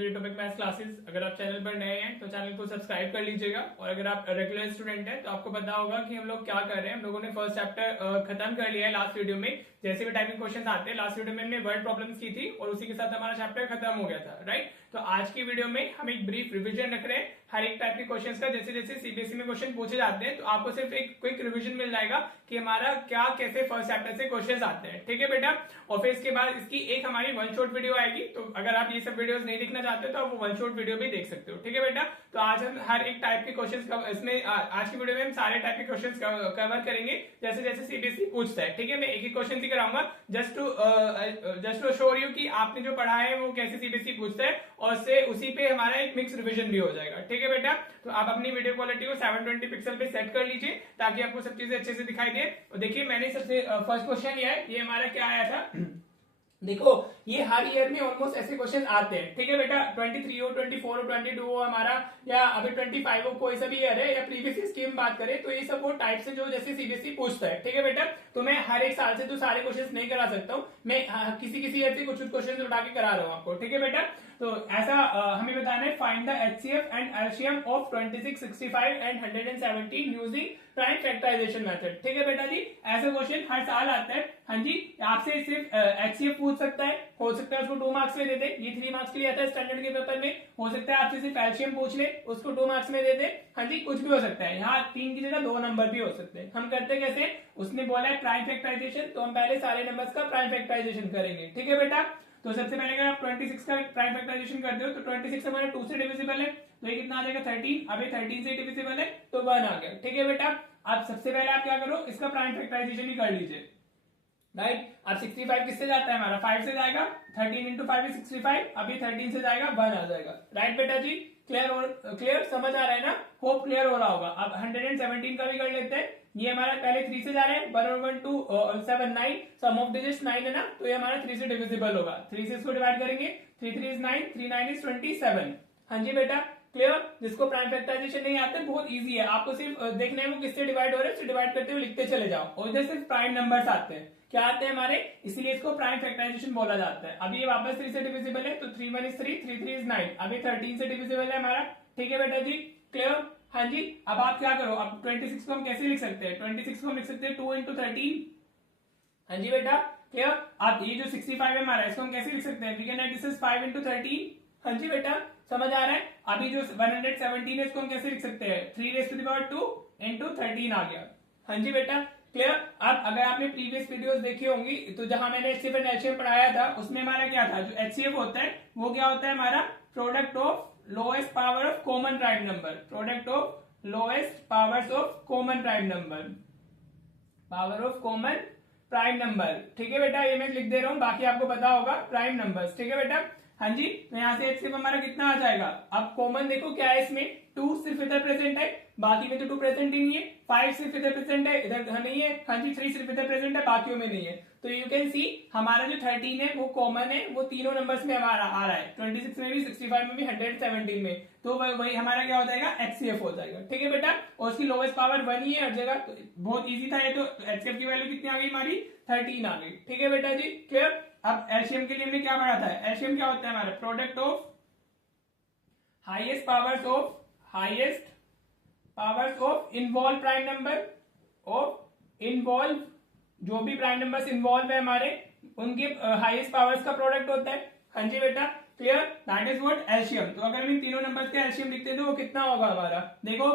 मेरी topic maths classes. अगर आप चैनल पर नए हैं तो चैनल को सब्सक्राइब कर लीजिएगा, और अगर आप रेगुलर स्टूडेंट हैं तो आपको पता होगा कि हम लोग क्या कर रहे हैं। हम लोगों ने फर्स्ट चैप्टर खत्म कर लिया है लास्ट वीडियो में। जैसे भी टाइपिंग क्वेश्चन आते हैं, लास्ट वीडियो में हमने वर्ड प्रॉब्लम्स की थी और उसी के साथ हमारा चैप्टर खत्म हो गया था, राइट। तो आज की वीडियो में हम एक ब्रीफ रिविजन रख रहे हैं हर एक टाइप के क्वेश्चंस का। जैसे जैसे सीबीएसई में क्वेश्चन पूछे जाते हैं तो आपको सिर्फ एक क्विक रिवीजन मिल जाएगा कि हमारा क्या कैसे फर्स्ट चैप्टर से क्वेश्चंस आते हैं, ठीक है बेटा। और फिर इसके बाद इसकी एक हमारी वन शॉट वीडियो आएगी, तो अगर आप ये सब वीडियोस नहीं देखना चाहते तो आप वो वन शॉट वीडियो भी देख सकते हो, ठीक है बेटा। तो आज हम हर एक टाइप के क्वेश्चन इसमें आज की वीडियो में हम सारे टाइप के क्वेश्चन कवर करेंगे जैसे जैसे सीबीएसई पूछता है, ठीक है। मैं एक ही क्वेश्चन ही कराऊंगा जस्ट टू शो यू कि आपने जो पढ़ा है वो कैसे सीबीएसई पूछता है, और से उसी पे हमारा एक मिक्स रिवीजन भी हो जाएगा, ठीक है बेटा। तो आप अपनी वीडियो क्वालिटी को 720 पिक्सल पे सेट कर लीजिए ताकि आपको सब चीजें अच्छे से दिखाई दे। और देखिए मैंने सबसे फर्स्ट क्वेश्चन ये हमारा क्या आया था। देखो ये हर ईयर में ऑलमोस्ट ऐसे क्वेश्चन आते हैं, ठीक है बेटा। 23 हो, 24 हो, 22 हो हमारा, या अभी 25 हो, कोई सा भी ईयर है, या प्रीवियस की बात करें तो ये सब वो टाइप से जो जैसे सीबीएसई पूछता है, ठीक है बेटा। तो मैं हर एक साल से तो सारे क्वेश्चन नहीं करा सकता हूँ, मैं किसी किसी ईयर से कुछ क्वेश्चन उठा के करा रहा हूँ आपको, ठीक है बेटा। तो ऐसा हमें बताना है find the HCF and LCM of 26, 65 and 117 using prime factorization method, ठीक है बेटा जी। ऐसे क्वेश्चन हर साल आता है। हाँ जी, आपसे सिर्फ एचसीएफ पूछ सकता है, हो सकता है उसको 2 मार्क्स में दे दे, ये 3 मार्क्स के लिए आता है स्टैंडर्ड के पेपर में। हो सकता है आपसे सिर्फ एलसीएम पूछ ले, उसको 2 मार्क्स में दे दे। हाँ जी, कुछ भी हो सकता है, यहाँ 3 की जगह 2 नंबर भी हो सकते हैं। हम करते कैसे, उसने बोला है प्राइम फैक्टराइजेशन, तो हम पहले सारे नंबर्स का प्राइम फैक्टराइजेशन करेंगे, ठीक है बेटा। तो सबसे पहले अगर आप 26 का प्राइम फैक्टराइजेशन करते हो तो 26 हमारा 2 से डिविजिबल है, तो ये कितना आ जाएगा 13। अभी 13 से डिविजिबल है तो 1 आ गया, ठीक है बेटा। अब सबसे पहले आप क्या करो, इसका प्राइम फैक्टराइजेशन ही कर लीजिए, राइट। अब 65 किससे जाता है हमारा, 5 से जाएगा, 13 इंटू 5 is 65, अभी 13 से जाएगा 1 आ जाएगा, राइट बेटा जी। क्लियर समझ आ रहा है ना, होप क्लियर हो रहा होगा। अब 117 का भी कर लेते हैं। ये हमारा पहले 3 से जा रहे हैं, 1 और 1 2 7 9, सम ऑफ डिजिट्स 9 है ना, तो ये हमारा 3 से डिविजिबल होगा। 3 से इसको डिवाइड करेंगे, 3 3 is 9, 3 9 is 27। हाँ जी बेटा, क्लियर। जिसको प्राइम फैक्टराइजेशन नहीं आता है, बहुत इजी है, आपको सिर्फ देखना है वो किससे डिवाइड हो रहे हैं, उससे डिवाइड करते हुए लिखते चले जाओ। और इधर सिर्फ प्राइम नंबर्स आते हैं, क्या आते हैं हमारे, इसीलिए इसको प्राइम फैक्टराइजेशन बोला जाता है। अभी ये वापस 3 से डिविजिबल है, तो 3 1 is 3, 3 3 is 9, अभी 13 से डिविजिबल है हमारा, ठीक है बेटा जी। क्लियर। हाँ जी, अब आप क्या करो, अब 26 को हम कैसे लिख सकते हैं, 26 को हम लिख सकते हैं 2 इंटू 13। हाँ जी बेटा, क्लियर। अब ये जो 65 है हमारा, इसको हम कैसे लिख सकते हैं, we can write this is 5 into 13। हाँ जी बेटा, समझ आ रहा है। अभी जो 117 है इसको हम कैसे लिख सकते हैं, 3 raised to the power 2 into 13 आ गया। हाँ जी बेटा, क्लियर। अब अगर आपने प्रीवियस वीडियोस देखी होंगी तो जहां मैंने एचसीएफ एंड एलसीएम पढ़ाया था, उसमें हमारा क्या था, जो एचसीएफ होता है वो क्या होता है हमारा, product of lowest power of common prime number, product of lowest powers of common prime number, power of common prime number, ठीक है बेटा। ये मैं लिख दे रहा हूं, बाकी आपको पता होगा प्राइम नंबर्स, ठीक है बेटा। हाँ जी, तो यहाँ से एचसीएफ हमारा कितना आ जाएगा, अब कॉमन देखो क्या है इसमें, 2 सिर्फ इधर प्रेजेंट है, बाकी में तो 2 प्रेजेंट ही नहीं है, 5 सिर्फ इधर प्रेजेंट है, इधर नहीं है। हाँ जी, 3 सिर्फ इधर प्रेजेंट है, बाकियों में नहीं है। तो यू कैन सी हमारा जो 13 है वो कॉमन है, वो तीनों नंबर्स में हमारा आ रहा है, 26 में भी, 65 में भी, 117 में, तो वही हमारा क्या हो जाएगा, एचसीएफ हो जाएगा, ठीक है बेटा। और उसकी लोएस्ट पावर 1 ही है हर जगह, तो बहुत इजी था ये। तो एचसीएफ की वैल्यू कितनी आ गई हमारी, 13 आ गई, ठीक है बेटा जी। क्लियर। अब एलसीएम के लिए हमने क्या पढ़ा था, एलसीएम क्या होता है हमारा, product of highest powers of involve prime number, of involve जो भी प्राइम नंबर्स इन्वॉल्व है हमारे, उनके हाईएस्ट पावर्स का प्रोडक्ट होता है। हाँ जी बेटा, clear. That is what LCM. तो अगर हम इन तीनों नंबर्स के एलसीएम लिखते हैं तो वो कितना होगा हमारा, देखो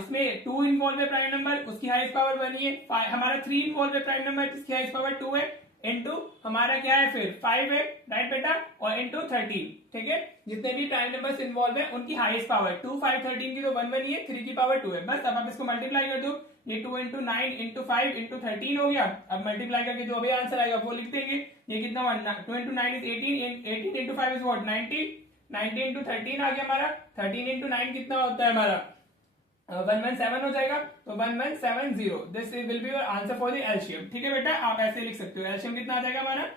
इसमें 2 इन्वॉल्व है प्राइम नंबर, उसकी हाईएस्ट पावर 1 ही है। हमारा 3 इन्वॉल्व है प्राइम नंबर, जिसकी हाईएस्ट पावर 2 है, इनटू हमारा क्या है फिर 5 है, राइट बेटा, और इनटू 13, ठीक है। जितने भी प्राइम नंबर्स इन्वॉल्व है उनकी हाईएस्ट पावर 2 5 13 की तो 1 1 ही है, 3 की पावर 2 है, बस। अब आप इसको मल्टीप्लाई कर दो, ये 2 इंटू 9 इंटू 5 इंटू 13 हो गया। अब मल्टीप्लाई करके जो भी आंसर आएगा वो लिख देंगे। ये कितना हुआ, 2 into 9 is 18, 18 into 5 is what 90, 90 into 13 आ गया हमारा, 13 इंटू 9 कितना होता है हमारा, 117 हो जाएगा, तो 1170। This will be your answer for the LCM, ठीक है बेटा। आप ऐसे लिख सकते हो, एलसीएम कितना आ जाएगा हमारा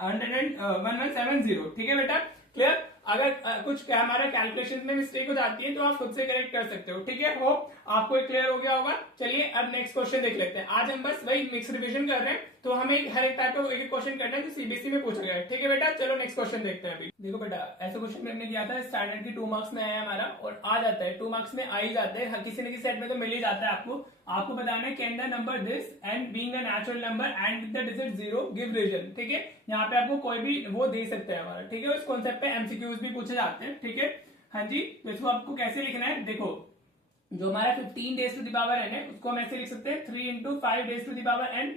1170, ठीक है बेटा। क्लियर। अगर कुछ हमारा कैलकुलेशन में मिस्टेक हो जाती है तो आप खुद से करेक्ट कर सकते हो, ठीक है। होप आपको क्लियर हो गया होगा। चलिए अब नेक्स्ट क्वेश्चन देख लेते हैं। आज हम बस वही मिक्स रिवीजन कर रहे हैं, तो हमें हर एक टाइप का एक क्वेश्चन करना है जो सीबीएसई में पूछा गया है। ठीक है बेटा, चलो नेक्स्ट क्वेश्चन देखते हैं। अभी देखो बेटा, ऐसा क्वेश्चन हमने किया था स्टैंडर्ड की 2 मार्क्स में आया हमारा, और आ जाता है 2 मार्क्स में आ ही जाते हैं, किसी न किसी सेट में तो मिल ही जाता है आपको। आपको बताना है can the number this end being a natural number end with the digit 0 give reason. ठीक है, यहाँ पे आपको कोई भी वो दे सकते हैं हमारा। ठीक है, इस कॉन्सेप्ट पे एमसीक्यूज भी पूछे जाते हैं। ठीक है, हाँ जी, तो इसको आपको कैसे लिखना है, देखो जो हमारा 15 raise to the power n है उसको हम ऐसे लिख सकते हैं 3 इंटू 5 raise to the power n।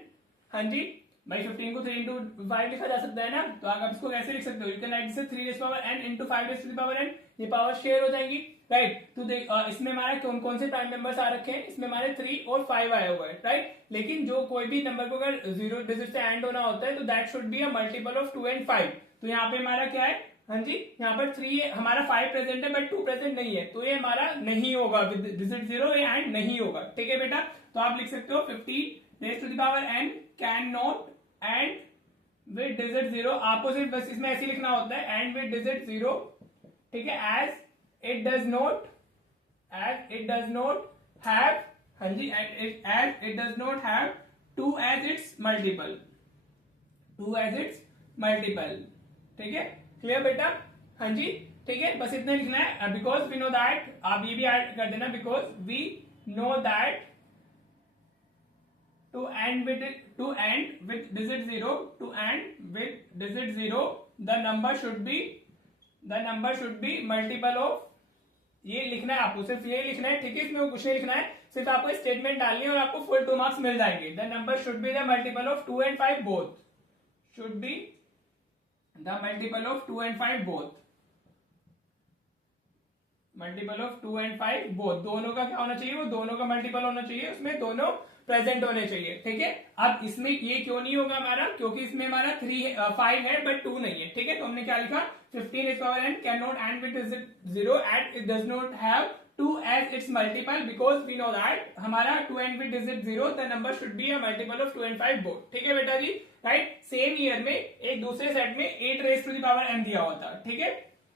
हाँ जी भाई, 15 को 3 इंटू 5 लिखा जा सकता है ना, तो आप इसको कैसे लिख सकते हो, you can write this 3 raise power n into 5 raise to the power n। ये पावर शेयर हो जाएगी, राइट। तो देख इसमें हमारे कौन कौन से प्राइम नंबर्स आ रखे हैं, इसमें हमारे 3 और 5 आया हुआ है, राइट। लेकिन जो कोई भी नंबर को अगर 0 डिजिट से एंड होना होता है तो that should be a multiple of 2 and 5। तो यहाँ पे हमारा क्या है, हाँ जी, यहाँ पर 3 हमारा 5 प्रेजेंट है बट 2 प्रेजेंट नहीं है, तो ये हमारा नहीं होगा, विद डिजिट 0 ये एंड नहीं होगा। ठीक है बेटा, तो आप लिख सकते हो 15 raise to the power n can not end with digit 0। आपको सिर्फ बस इसमें ऐसे लिखना होता है एंड विद डिजिट 0। ठीक है, as it does not have, हाँ जी, as it does not have 2 as its multiple, 2 as its multiple. ठीक है, क्लियर बेटा, हाँ जी, ठीक है, बस इतना लिखना है। बिकॉज वी नो दैट, आप ये भी ऐड कर देना, because we know that to end with digit 0, to end with digit 0 the number should be multiple of, ये लिखना है आपको, सिर्फ ये लिखना है। ठीक है, इसमें कुछ नहीं लिखना है, सिर्फ आपको स्टेटमेंट डालनी है और आपको फुल 2 मार्क्स मिल जाएंगे। The number should be the multiple of 2 and 5 both, should be the multiple of 2 and 5 both, multiple of 2 and 5 both, दोनों का क्या होना चाहिए, वो दोनों का मल्टीपल होना चाहिए, उसमें दोनों प्रेजेंट होने चाहिए। ठीक है, अब इसमें ये क्यों नहीं होगा हमारा, क्योंकि इसमें हमारा 5 है बट 2 नहीं है। ठीक है, तो हमने क्या लिखा, 15 is power n can not end with 0 and it does not have 2 as its multiple, because we know that हमारा 2 end with digit 0 the number should be a multiple of 2 and 5 both. ठीक है बेटा जी, right. Same year में एक दूसरे set में 8 raise to the power n दिया हुआ था। ठीक है,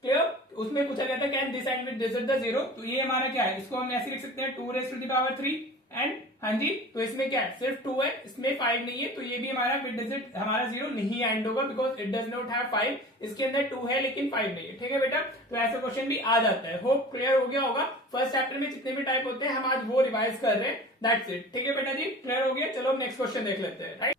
क्लियर, उसमें पूछा गया था can this and with digit the 0, तो ये हमारा क्या है, इसको हम ऐसे लिख सकते हैं 2 raise to the power 3 and, हाँ जी, तो इसमें क्या है, सिर्फ 2 है, इसमें 5 नहीं है, तो ये भी हमारा विद डिजिट हमारा 0 नहीं एंड होगा, because it does not have 5। इसके अंदर 2 है लेकिन 5 नहीं है। ठीक है बेटा, तो ऐसा क्वेश्चन भी आ जाता है। होप क्लियर हो गया होगा। फर्स्ट चैप्टर में जितने भी टाइप होते हैं हम आज वो रिवाइज कर रहे हैं, दैट्स इट। ठीक है बेटा जी, क्लियर हो गया। चलो हम नेक्स्ट क्वेश्चन देख लेते हैं, राइट।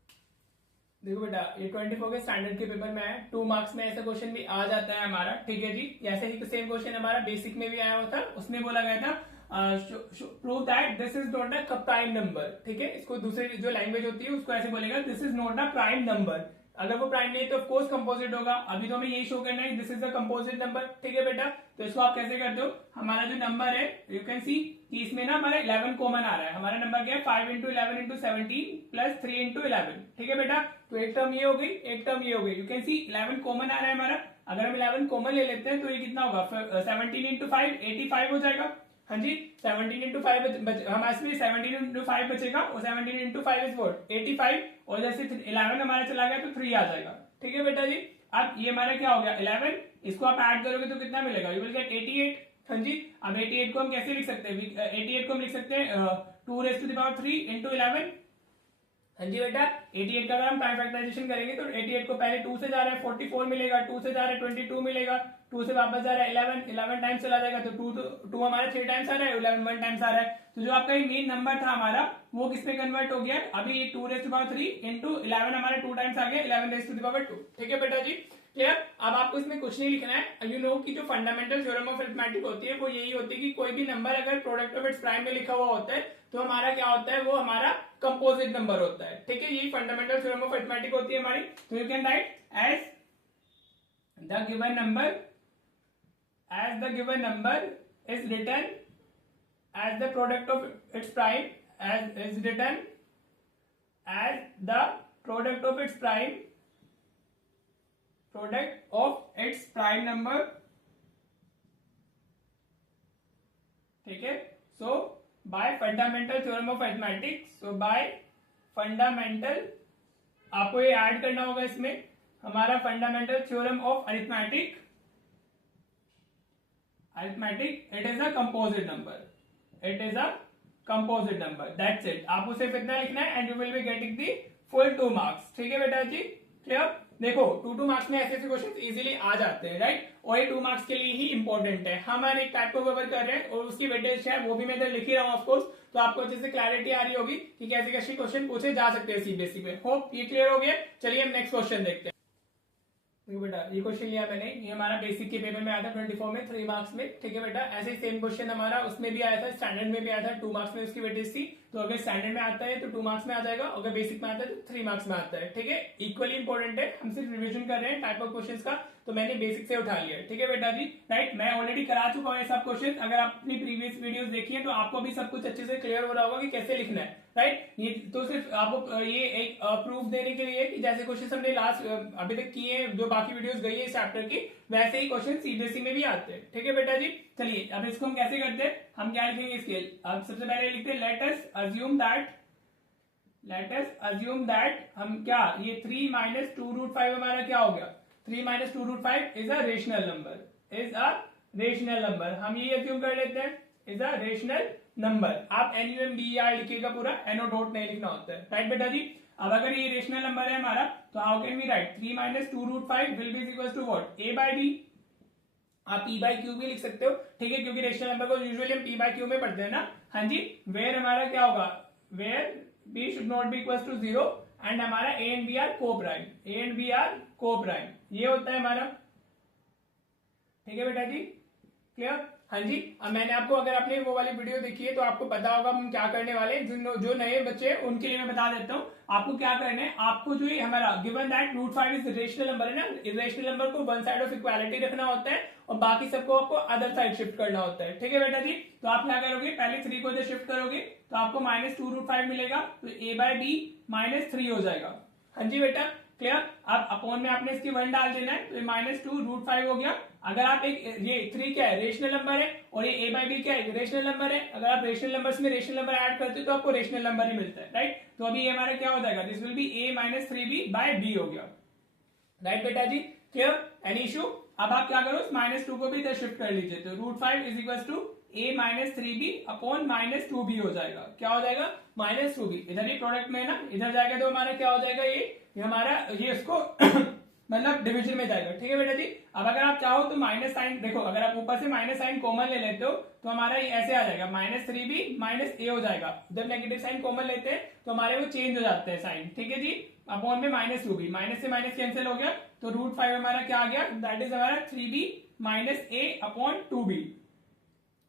देखो बेटा, ये 24 के स्टैंडर्ड के पेपर में है, 2 मार्क्स में ऐसा क्वेश्चन भी आ जाता है हमारा। ठीक है जी, ऐसे ही सेम क्वेश्चन हमारा बेसिक में भी आया हुआ था, उसमें बोला गया था prove that this is not a prime number. ठीक है, इसको दूसरी जो लैंग्वेज होती है उसको ऐसे बोलेगा, this is not a prime number. अगर वो प्राइम नहीं तो ऑफ कोर्स कंपोजिट होगा। अभी तो हमें यही शो करना है, this is a composite number. ठीक है बेटा, तो इसको आप कैसे करते हो, हमारा जो नंबर है यू कैन सी कि इसमें ना हमारा 11 कॉमन आ रहा है। हमारा नंबर क्या है, 5 इंटू 11 इंटू 17 प्लस 3 इंटू 11। ठीक है बेटा, तो एक टर्म ये हो गई, एक टर्म ये हो गई। यू कैन सी 11 कॉमन आ रहा है हमारा। अगर हम 11 कॉमन ले लेते हैं तो ये कितना होगा, 17 इंटू 5 85 हो जाएगा। हाँ जी, 17 इंटू 5 हमारे इसमें 17 इंटू 5 बचेगा, और 17 इंटू 5 इज वॉट 85, और जैसे 11 हमारा चला गया तो 3 आ जाएगा। ठीक है बेटा जी, अब ये हमारा क्या हो गया 11, इसको आप ऐड करोगे तो कितना मिलेगा, यू विल गेट 88। हाँ जी, अब 88 को हम कैसे लिख सकते हैं, 88 को हम लिख सकते हैं 2 raise to the power 3 into 11। हाँ जी बेटा, 88 का अगर हम प्राइम फैक्टराइजेशन करेंगे तो 88 को पहले 2 से जा रहा है 44 मिलेगा, 2 से जा रहा है 22 मिलेगा, 2 से वापस जा रहा है 11 टाइम्स चला जाएगा, तो 2 हमारा 3 टाइम्स आ रहा है, 11 1 टाइम्स आ रहा है। तो जो आपका ये मेन नंबर था हमारा वो किसमें कन्वर्ट हो गया, अभी ये 2 रेज टू पावर 3 इंटू 11 हमारा 2 टाइम्स आ गया, 11 रेज टू पावर 2। ठीक है बेटा जी, क्लियर। अब आपको इसमें कुछ नहीं लिखना है। यू नो कि जो फंडामेंटल थ्योरम ऑफ अरिथमेटिक होती है वो यही होती है कि कोई भी नंबर अगर प्रोडक्ट ऑफ इट्स प्राइम में लिखा हुआ होता है तो हमारा क्या होता है, वो हमारा कंपोजिट नंबर होता है। ठीक है, यही फंडामेंटल थ्योरम ऑफ अरिथमेटिक होती है हमारी। तो you can write as the given number is written as the product of its prime, as is written as the product of its prime number। ठीक है, so by fundamental theorem of arithmetic, so by fundamental आपको ये add करना होगा इसमें, हमारा fundamental theorem of arithmetic, it is a composite number, it is a composite number, that's it। आपको सिर्फ इतना लिखना है and you will be getting the full 2 marks. ठीक है बेटा जी, क्लियर। देखो 2 मार्क्स में ऐसे ऐसे क्वेश्चन इजीली आ जाते हैं, राइट, और ये 2 मार्क्स के लिए ही इंपॉर्टेंट है। हम हर एक टाइप को कवर कर रहे हैं और उसकी वेटेज है वो भी मैं इधर लिख ही रहा हूँ ऑफकोर्स, तो आपको अच्छे से क्लैरिटी आ रही होगी कि कैसे कैसे क्वेश्चन पूछे जा सकते हैं सीबीएसई में। होप ये क्लियर हो गया। चलिए हम नेक्स्ट क्वेश्चन देखते हैं। देखो बेटा ये क्वेश्चन लिया मैंने, ये हमारा बेसिक के पेपर में आया था 24 में 3 मार्क्स में। ठीक है बेटा, ऐसे ही सेम क्वेश्चन हमारा उसमें भी आया था, स्टैंडर्ड में भी आया था, 2 मार्क्स में उसकी वेटेज थी। तो अगर स्टैंडर्ड में आता है तो 2 मार्क्स में आ जाएगा, अगर बेसिक में आता है तो 3 मार्क्स में आता है। ठीक है, इक्वली इंपॉर्टेंट है, हम सिर्फ रिविजन कर रहे हैं टाइप ऑफ क्वेश्चन का, तो मैंने बेसिक से उठा लिया। ठीक है बेटा जी, राइट, मैं ऑलरेडी करा चुका हूँ ये सब क्वेश्चन। अगर आप अपनी प्रीवियस वीडियोस देखिए तो आपको भी सब कुछ अच्छे से क्लियर हो रहा होगा कि कैसे लिखना है, राइट। ये तो सिर्फ आपको ये एक प्रूफ देने के लिए कि जैसे क्वेश्चन हमने लास्ट अभी तक किए हैं, जो बाकी वीडियोस गई है इस चैप्टर की, वैसे ही क्वेश्चन सीबीएसई में भी आते हैं। ठीक है बेटा जी, चलिए अब इसको हम कैसे करते हैं, हम क्या लिखेंगे स्केल। अब सबसे पहले लिखते हैं लेट अस अज्यूम दैट हम क्या, ये 3 माइनस 2√5 हमारा क्या हो गया, 3 minus 2√5 is a rational number, हम ये अज्यूम कर लेते हैं इज अ रेशनल नंबर। आप NUMBER लिखिएगा पूरा, NO डॉट नहीं लिखना होता है, राइट बेटा जी। अब अगर ये रेशनल नंबर है हमारा तो how can we write 3 minus 2√5 will be equal to what, A by B। आप P by Q भी लिख सकते हो, ठीक है, क्योंकि रेशनल नंबर को यूजुअली हम P by Q में पढ़ते हैं ना। हाँ जी, वेयर हमारा क्या होगा, where B should not be equal to 0 and हमारा A and B are co-prime, ये होता है हमारा। ठीक है बेटा जी, क्लियर। हाँ जी, अब मैंने आपको, अगर आपने वो वाली वीडियो देखी है तो आपको पता होगा हम क्या करने वाले हैं। जो नए बच्चे हैं उनके लिए मैं बता देता हूँ आपको क्या करना है। आपको जो ये हमारा given that √5 is rational number है ना, रेशनल नंबर को वन साइड ऑफ इक्वालिटी रखना होता है और बाकी सबको आपको अदर साइड शिफ्ट करना होता है। ठीक है बेटा जी, तो आप क्या करोगे, पहले 3 को इधर शिफ्ट करोगे तो आपको -2√5 मिलेगा, तो A by B -3 हो जाएगा। हाँ जी बेटा, क्लियर। अब अपॉन में आपने इसकी 1 डाल देना है, तो ये -2√5 हो गया। अगर आप एक, ये 3 क्या है, रेशनल नंबर है, और ये A by B क्या है, रेशनल नंबर है। अगर आप रेशनल नंबर्स में रेशनल नंबर ऐड करते हो तो आपको रेशनल नंबर ही मिलता है, राइट। तो अभी ये हमारा क्या हो जाएगा, this will B A - 3B by B हो गया, राइट बेटा जी, क्लियर, एनी इशू। अब आप क्या करो, -2 को भी इधर शिफ्ट कर लीजिए, तो √5 is equal to A - 3B upon -2B हो जाएगा। क्या हो जाएगा, -2B, इधर ही प्रोडक्ट में है ना, इधर जाएगा तो हमारा क्या हो जाएगा, ये हमारा ये इसको मतलब डिवीजन में जाएगा। ठीक है बेटा जी। अब अगर आप चाहो तो माइनस साइन, देखो अगर आप ऊपर से माइनस साइन कॉमन ले लेते हो तो हमारा ये ऐसे आ जाएगा, -3B -A हो जाएगा। इधर नेगेटिव साइन कॉमन लेते हैं तो हमारे वो चेंज हो जाते हैं साइन। ठीक है जी, अपॉन में -2B, माइनस से माइनस कैंसिल हो गया, तो √5 हमारा क्या आ गया, दैट इज हमारा 3B -A upon 2B,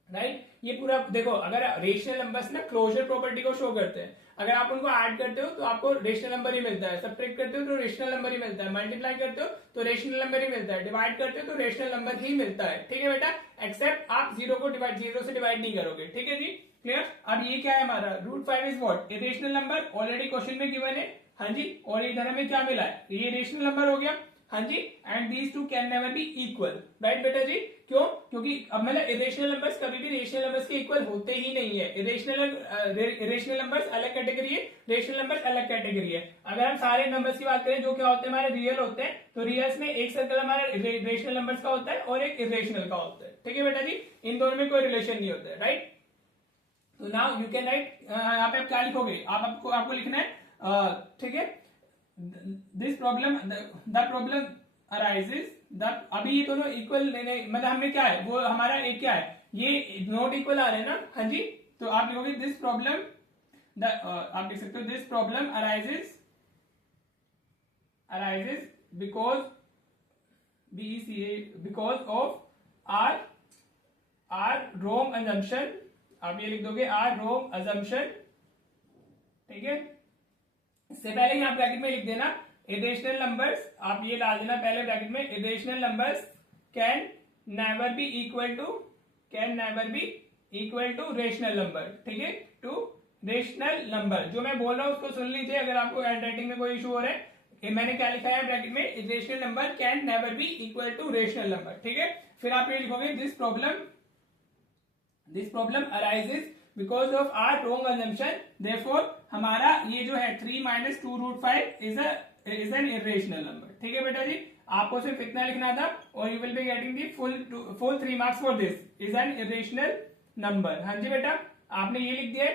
right. ये पूरा देखो, अगर रेशनल नंबर्स ना क्लोजर प्रॉपर्टी को शो करते हैं। अगर आप उनको ऐड करते हो तो आपको रेशनल नंबर ही मिलता है, सब्ट्रैक्ट करते हो तो रेशनल नंबर ही मिलता है, मल्टीप्लाई करते हो तो रेशनल नंबर ही मिलता है, डिवाइड करते हो तो रेशनल नंबर ही मिलता है। ठीक है बेटा, एक्सेप्ट आप 0 से डिवाइड नहीं करोगे। ठीक है जी, क्लियर। अब ये क्या है हमारा, √5 is what, a rational number, already question में गिवन है। हाँ जी, और इधर हमें क्या मिला है, ये रेशनल नंबर हो गया। हाँ जी, and these two can never be equal, right बेटा जी। क्यों, क्योंकि अब मतलब इरेशनल नंबर्स कभी भी रेशनल नंबर्स के इक्वल होते ही नहीं है। इरेशनल नंबर्स अलग कैटेगरी है, रेशनल नंबर्स अलग कैटेगरी है। अगर हम सारे नंबर्स की बात करें जो क्या होते हैं हमारे, रियल होते हैं, तो रियल्स में एक सर्कल हमारा रेशनल नंबर्स का होता है और एक इरेशनल का होता है। ठीक है बेटा जी, इन दोनों में कोई रिलेशन नहीं होता है, राइट। तो नाउ यू कैन राइट, यहाँ पे आप क्या लिखोगे, आपको लिखना है, ठीक है, this problem, the problem arises the, अभी ये दोनों इक्वल नहीं, मतलब हमने क्या है, वो हमारा एक क्या है, ये नॉट इक्वल आ रहे हैं ना। हाँ जी, तो आप लिखोगे दिस प्रॉब्लम, आप लिख सकते हो this problem arises because of our wrong assumption. आप ये लिख दोगे आर रोम अजम्पशन, ठीक है। इससे पहले यहां ब्रैकेट में लिख देना इरेशनल नंबर्स, आप ये डाल देना पहले ब्रैकेट में, irrational numbers can never be equal to rational number. ठीक है, टू रेशनल नंबर, जो मैं बोल रहा हूं उसको सुन लीजिए अगर आपको हैंड राइटिंग में कोई इशू हो रहा है। मैंने क्या लिखा है ब्रैकेट में, irrational number can never be equal to rational number. ठीक है, फिर आप ये लिखोगे this problem arises because of our wrong assumption, therefore हमारा ये जो है 3 - 2√5 इज एन इरेशनल नंबर। ठीक है बेटा जी, आपको सिर्फ इतना लिखना था और you will be getting the full 3 marks for this, is an irrational number. हाँ जी बेटा, आपने ये लिख दिया,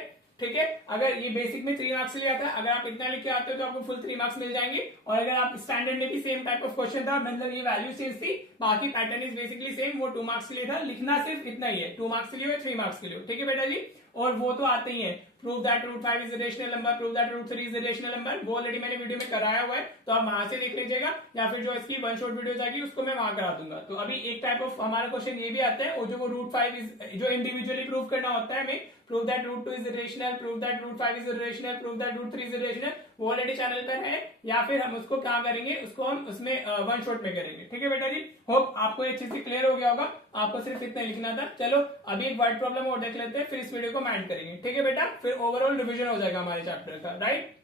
ठीक है। अगर ये बेसिक में 3 मार्क्स के लिए आता है, अगर आप इतना लिख के आते हो तो आपको फुल 3 मार्क्स मिल जाएंगे। और अगर आप स्टैंडर्ड में भी सेम टाइप ऑफ क्वेश्चन था, मतलब ये वैल्यू चेंज थी, बाकी पैटर्न इज बेसिकली सेम, वो 2 मार्क्स के लिए था, लिखना सिर्फ इतना ही है, 2 मार्क्स के लिए 3 मार्क्स के लिए, ठीक है बेटा जी। और वो तो आते ही है, prove that root 5 is a rational number, prove that root 3 is a rational number, वो ऑलरेडी मैंने वीडियो में कराया हुआ है, तो आप वहां से देख लीजिएगा, या फिर जो इसकी वन शॉट वीडियोस आएगी उसको मैं वहां करा दूंगा। तो अभी एक टाइप ऑफ हमारा क्वेश्चन ये भी आता है, और जो वो रूट 5 जो इंडिविजुअली प्रूव करना होता है हमें, prove that root 2 is rational, prove that root 5 is rational, prove that root 3 is rational, वो ऑलरेडी चैनल पर है, या फिर हम उसको क्या करेंगे, उसको हम उसमें वन शॉट में करेंगे, ठीक है बेटा जी। होप आपको ये अच्छे से क्लियर हो गया होगा, आपको सिर्फ इतना लिखना था। चलो अभी एक वर्ड प्रॉब्लम और देख लेते हैं, फिर इस वीडियो को एंड करेंगे, ठीक है बेटा, फिर ओवरऑल रिविजन हो जाएगा हमारे चैप्टर का, राइट।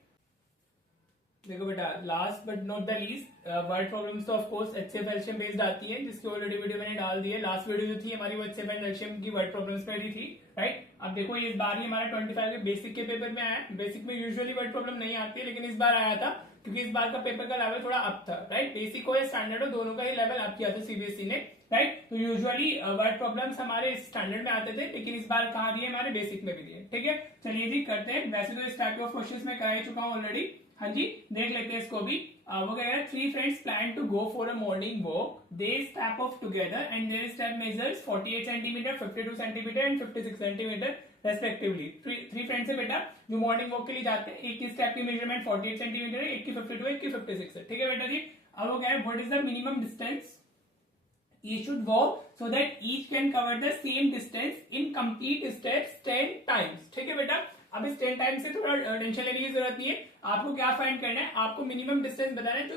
देखो बेटा, last but not the least, word problems तो of course HCF LCM based आती है, जिसकी ऑलरेडी वीडियो मैंने डाल दी है। लास्ट वीडियो जो थी हमारी वो एचसीएफ एंड एलसीएम की वर्ड प्रॉब्लम्स पर ही थी, राइट। अब देखो इस बार ही हमारा 25 के बेसिक के पेपर में आया। बेसिक में यूजुअली वर्ड प्रॉब्लम नहीं आती है, लेकिन इस बार आया था क्योंकि इस बार का पेपर का लेवल थोड़ा अप था, राइट। बेसिक हो या स्टैंडर्ड हो, दोनों का ही लेवल अप किया था सीबीएसई ने, राइट। तो यूजुअली वर्ड प्रॉब्लम्स हमारे स्टैंडर्ड में आते थे, लेकिन इस बार कहाँ दिए, हमारे बेसिक में भी दिए, ठीक है। चलिए जी करते हैं। वैसे तो इस टाइप ऑफ क्वेश्चन में करा चुका हूँ ऑलरेडी, हाँ जी, देख लेते हैं इसको भी। वो कह रहा है 3 friends plan to go for a morning walk. They step off together and their step measures 48 centimeter, 52 centimeter and 56 centimeter respectively. 3 friends है बेटा जो मॉर्निंग वॉक के लिए जाते हैं, एक की स्टेप की मेजरमेंट 48 सेंटीमीटर है, एक की 52 है, एक की 56 है, ठीक है बेटा जी। अब वो कह रहा है what is the minimum distance each should walk so that each can cover the same distance in complete steps 10 times, ठीक है बेटा। अब इस 10 टाइम्स से थोड़ा टेंशन लेने की जरूरत नहीं है, आपको क्या फाइंड करना है, आपको मिनिमम डिस्टेंस बताना है। तो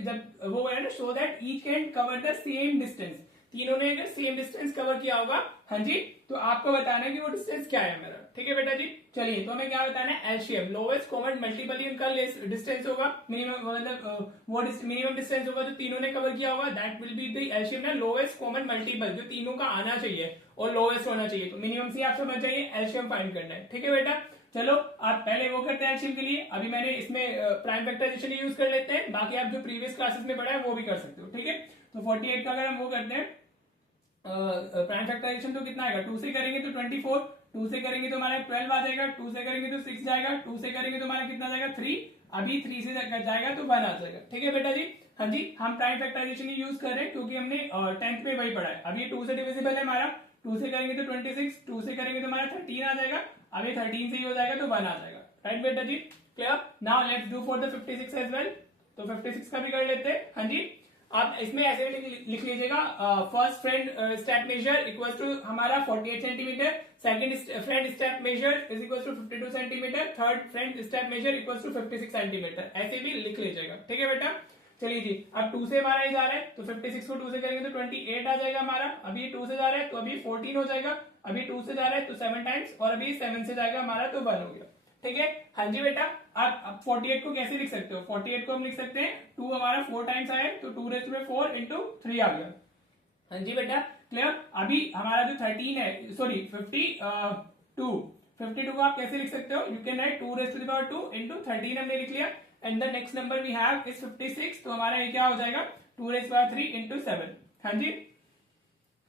जब वो है ना, show that each can cover the same distance, तीनों ने अगर सेम डिस्टेंस कवर किया होगा, हाँ जी, तो आपको बताना है कि वो डिस्टेंस क्या है मेरा, ठीक है बेटा जी। चलिए तो हमें क्या बताना है, एलसीएम, लोवेस्ट कॉमन मल्टीपल ही उनका डिस्टेंस होगा, मिनिमम मतलब वो मिनिमम डिस्टेंस होगा जो तीनों ने कवर किया होगा, that will be the LCM ना, लोवेस्ट कॉमन मल्टीपल जो तीनों का आना चाहिए और लोवेस्ट होना चाहिए। तो मिनिमम से आप समझ जाइए, एलसीएम फाइंड करना है, ठीक है बेटा। चलो आप पहले वो करते हैं एलसीएम के लिए, अभी मैंने इसमें प्राइम फैक्टराइजेशन यूज कर लेते हैं, बाकी आप जो प्रीवियस क्लासेस में पढ़ा है वो भी कर सकते हो, ठीक है। तो 48 का अगर हम वो करते हैं प्राइम फैक्टराइजेशन, तो कितना आएगा, 2 से करेंगे तो 24, 2 से करेंगे तो हमारा 12 आ जाएगा, 2 से करेंगे तो 6 जाएगा, 2 से करेंगे तो हमारा कितना जाएगा 3, अभी 3 से जाएगा तो 1 आ जाएगा, ठीक है बेटा जी। हाँ जी, हम प्राइम फैक्टराइजेशन ही यूज कर रहे हैं क्योंकि हमने 10th में वही पढ़ा है। अब ये 2 से डिविजिबल है हमारा, 2 से करेंगे तो 26, 2 से करेंगे तो हमारा 13 आ जाएगा, अभी 13 से ही हो जाएगा तो 1 आ जाएगा, राइट बेटा जी, clear. Now let's do for the 56 as well, तो 56 का भी कर लेते हैं, हाँ जी। आप इसमें ऐसे लिख लीजिएगा, first friend step measure equal to हमारा 48 centimetre, second friend step measure is equal to 52 centimetre, third friend step measure equal to 56 centimetre, ऐसे भी लिख लीजिएगा, ठीक है बेटा। चलिए जी, अब 2 से हमारा जा रहा है तो 56 को 2 से करेंगे तो 28 आ जाएगा हमारा, अभी 2 से जा रहा है तो अभी 14 हो जाएगा, अभी 2 से जा रहा है तो 7 टाइम्स, और अभी 7 से जाएगा हमारा तो 1 हो गया, ठीक है। हाँ जी बेटा, आप 48 को कैसे लिख सकते हो, 48 को हम लिख सकते हैं 2 हमारा 4 टाइम्स आया तो 2 रेज़ टू 4 इंटू 3 आ गया, हाँ जी बेटा, क्लियर। अभी हमारा जो 13 है, सॉरी 52 को आप कैसे लिख सकते हो, you can write 2 raise to the power 2 into 13 हमने लिख लिया, and the next number we have is 56, तो हमारा ये क्या हो जाएगा 2 रेज़ टू पावर 3 इंटू 7, हाँ जी,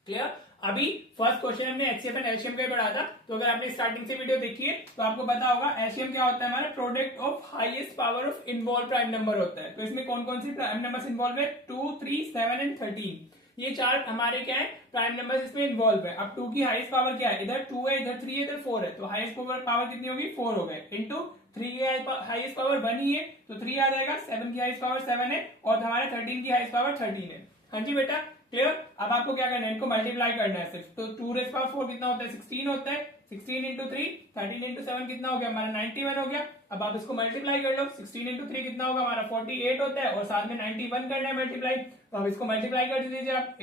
क्लियर। अभी फर्स्ट क्वेश्चन हमने एचसीएफ एंड एलसीएम का पढ़ा था, तो अगर आपने स्टार्टिंग से वीडियो देखी है तो आपको पता होगा एलसीएम क्या होता है, हमारा product of highest power of involve prime number होता है। तो इसमें कौन कौन सी प्राइम नंबर्स इन्वॉल्व है, 2, 3, 7 एंड 13, ये 4 हमारे क्या है प्राइम नंबर्स इसमें इन्वॉल्व है। अब 2 की हाईएस्ट पावर क्या है, इधर 2 है, इधर 3 है, इधर 4 है, तो हाईएस्ट पावर कितनी होगी 4 हो गए, इंटू 3 की हाईएस्ट पावर 1 ही है तो 3 आ जाएगा, 7 की हाईएस्ट पावर 7 है, और हमारे 13 की हाईएस्ट पावर 13 है, हाँ जी बेटा, क्लियर। अब आपको क्या करना है, इनको मल्टीप्लाई करना है सिर्फ, तो 2 रेज़ पावर 4 कितना होता है 16 होता है, 16 इंटू 3, 13 इंटू 7 कितना हो गया हमारा 91 हो गया। अब आप इसको मल्टीप्लाई कर लो, 16 इंटू 3 कितना होगा हमारा 48 होता है, और साथ में 91 करना है मल्टीप्लाई, तो अब इसको मल्टीप्लाई कर दीजिए आप,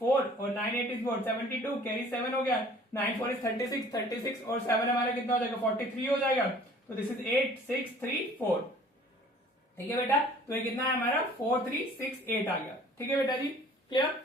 4 और 9 8 इज 72, कैरी 7 हो गया, 9 4 इज 36, 36 और 7 हमारा कितना हो जाएगा 43 हो जाएगा, तो दिस इज 8 6 3 4, ठीक है बेटा। तो ये कितना है हमारा 4 3 6 8 आ गया, ठीक है बेटा जी, clear.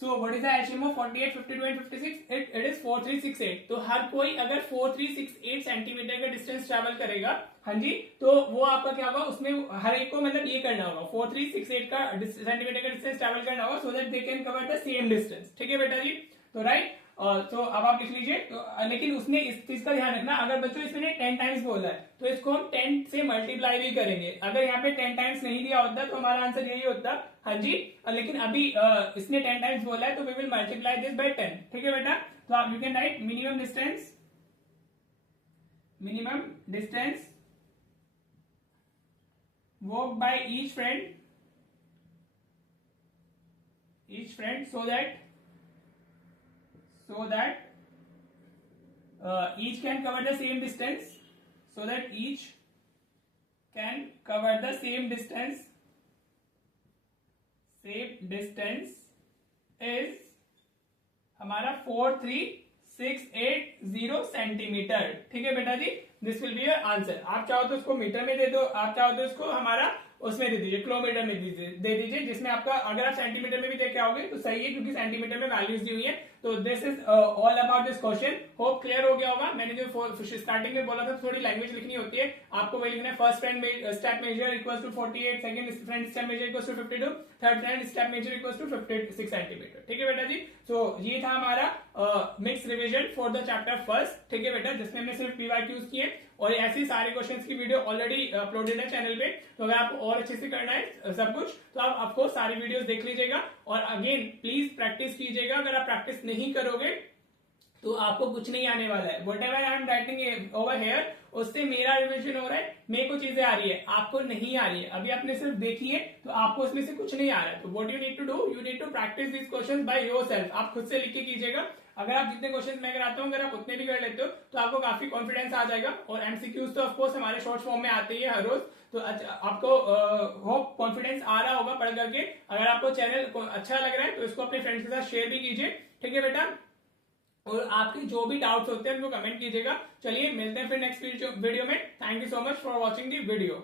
So what is the LCM of 48 52 and 56, it is 4368। तो हर कोई अगर 4368 सेंटीमीटर का डिस्टेंस ट्रैवल करेगा, हाँ जी, तो वो आपका क्या होगा, उसमें हर एक को मतलब ये करना होगा 4368 का सेंटीमीटर का डिस्टेंस ट्रैवल करना होगा, so that they can cover the same distance, ठीक है बेटा जी। तो राइट, तो अब आप लिख लीजिए। लेकिन उसने इस चीज का ध्यान रखना, अगर बच्चों इसने 10 टाइम्स बोला है तो इसको हम 10 से मल्टीप्लाई भी करेंगे। अगर यहाँ पे 10 टाइम्स नहीं दिया होता तो हमारा आंसर यही होता, हाँ जी। लेकिन अभी इसने 10 टाइम्स बोला है तो we will multiply this by 10। ठीक है बेटा, तो आप you can write minimum distance walk by each friend so that each can cover the same distance, is हमारा 4368 सेंटीमीटर। ठीक है बेटा जी, this will be your answer. आप चाहो तो इसको मीटर में दे दो, आप चाहो तो इसको हमारा उसमें दे दीजिए, किलोमीटर में दे दीजिए, जिसमें आपका अगर आप सेंटीमीटर में भी देखे आओगे तो सही है, क्योंकि सेंटीमीटर में वैल्यूज दी हुई है। तो this is all about this question. Hope clear हो गया होगा। मैंने जो स्टार्टिंग में बोला था थोड़ी लैंग्वेज लिखनी होती है, आपको वही लिखना है। First friend step measure equals to 48, second friend step measure equals to 52, third friend step measure equals to 56 centimetre. ठीक है बेटा जी, सो ये था हमारा mix revision for the chapter first. ठीक है बेटा, जिसमें हमने सिर्फ पीवाईक्यूज किए और ऐसे सारे क्वेश्चंस की वीडियो ऑलरेडी अपलोडेड है चैनल पे। तो अगर आपको और अच्छे से करना है सब कुछ तो आप ऑफकोर्स सारी वीडियोस देख लीजिएगा। और अगेन प्लीज प्रैक्टिस कीजिएगा, अगर आप प्रैक्टिस नहीं करोगे तो आपको कुछ नहीं आने वाला है। What ever I am writing over here, उससे मेरा रिविजन हो रहा है, मेरे को चीजें आ रही है, आपको नहीं आ रही है। अभी आपने सिर्फ देखी है तो आपको उसमें से कुछ नहीं आ रहा है। तो what you need to do, you need to practice this questions by yourself. आप खुद से लिख के कीजिएगा। अगर आप जितने क्वेश्चन मैं कराता हूँ अगर आप उतने भी कर लेते हो तो आपको काफी कॉन्फिडेंस आ जाएगा। और एमसीक्यूज तो ऑफकोर्स हमारे शॉर्ट फॉर्म में आते ही है हर रोज। तो आपको होप कॉन्फिडेंस आ रहा होगा पढ़ करके। अगर आपको चैनल अच्छा लग रहा है तो इसको अपने फ्रेंड्स के साथ शेयर भी कीजिए। ठीक है बेटा, और आपके जो भी डाउट्स होते हैं उनको कमेंट कीजिएगा। चलिए मिलते हैं फिर नेक्स्ट वीडियो में। Thank you so much for watching the video.